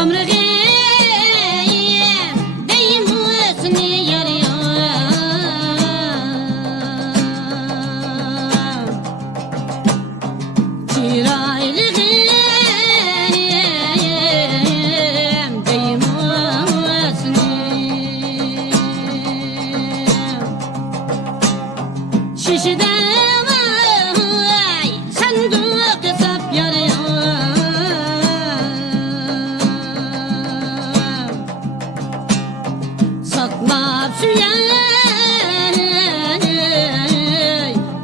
Ömrüğüm deyim hüsnü yarıyor Çiraylığım deyim hüsnü Şişide vay sandık hesap yarıyor Saklap süyen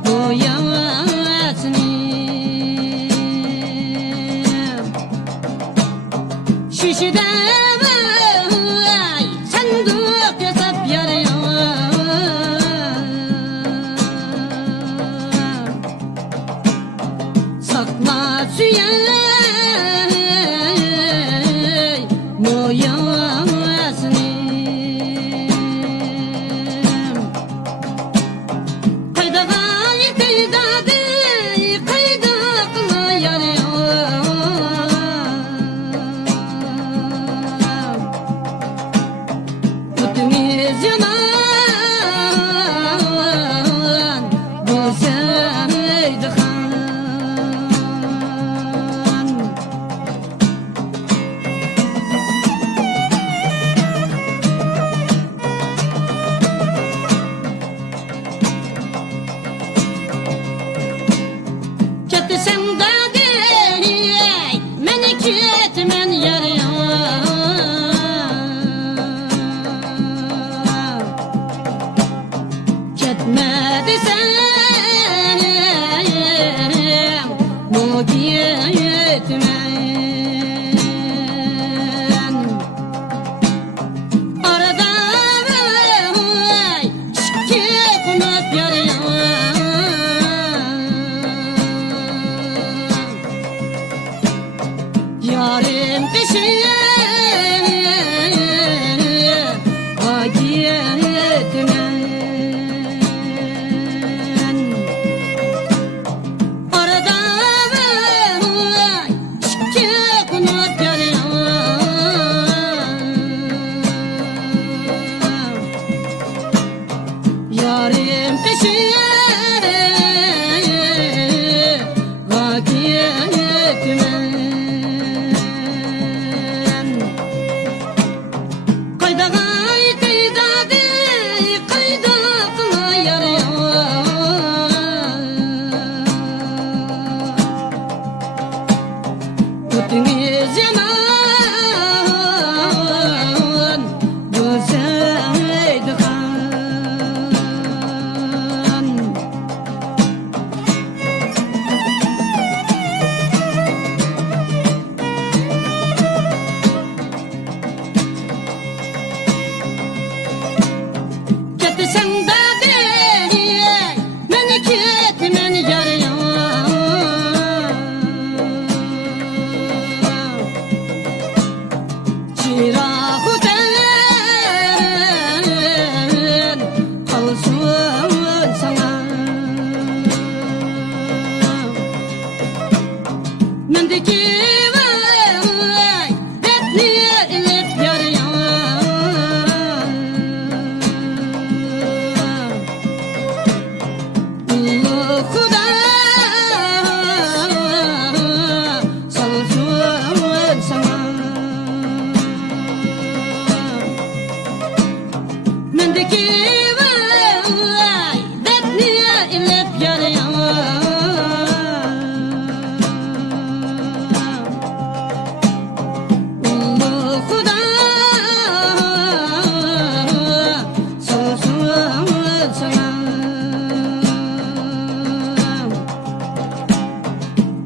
bu yasını Şişide vay sandık hesap yarıyor Sakla süyen bu yasını Kayda gali kaydadı kayda kıla yarıyor Bütünüz yalan bu sevdi Sen de değil, beni ketmen yarıyor Ketmedi sen bu gitmen Arada şiki kunup yarıyor Yarım peşine gitmen Arada şiki kunup yarıyor Yarım peşine gitmen Kayda kaydadı kayda kıla yarıyor Bütünüz yalan bu sevdi Sen de değil, beni ketmen yarıyor Çırağıdan kalsın sana Mendeki vay, dertli elip yarıyor Kuda salsın sana Mendeki vay dertli elip yarıyor Kuda salsın sana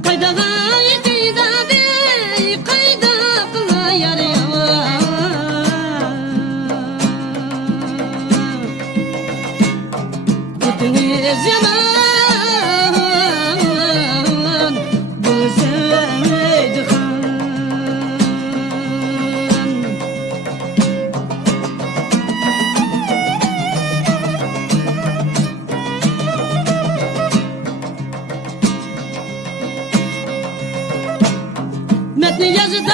Kayda kaydadı kayda kıla yarıyor Bütünüz yalan bu sevdi Metni yazıda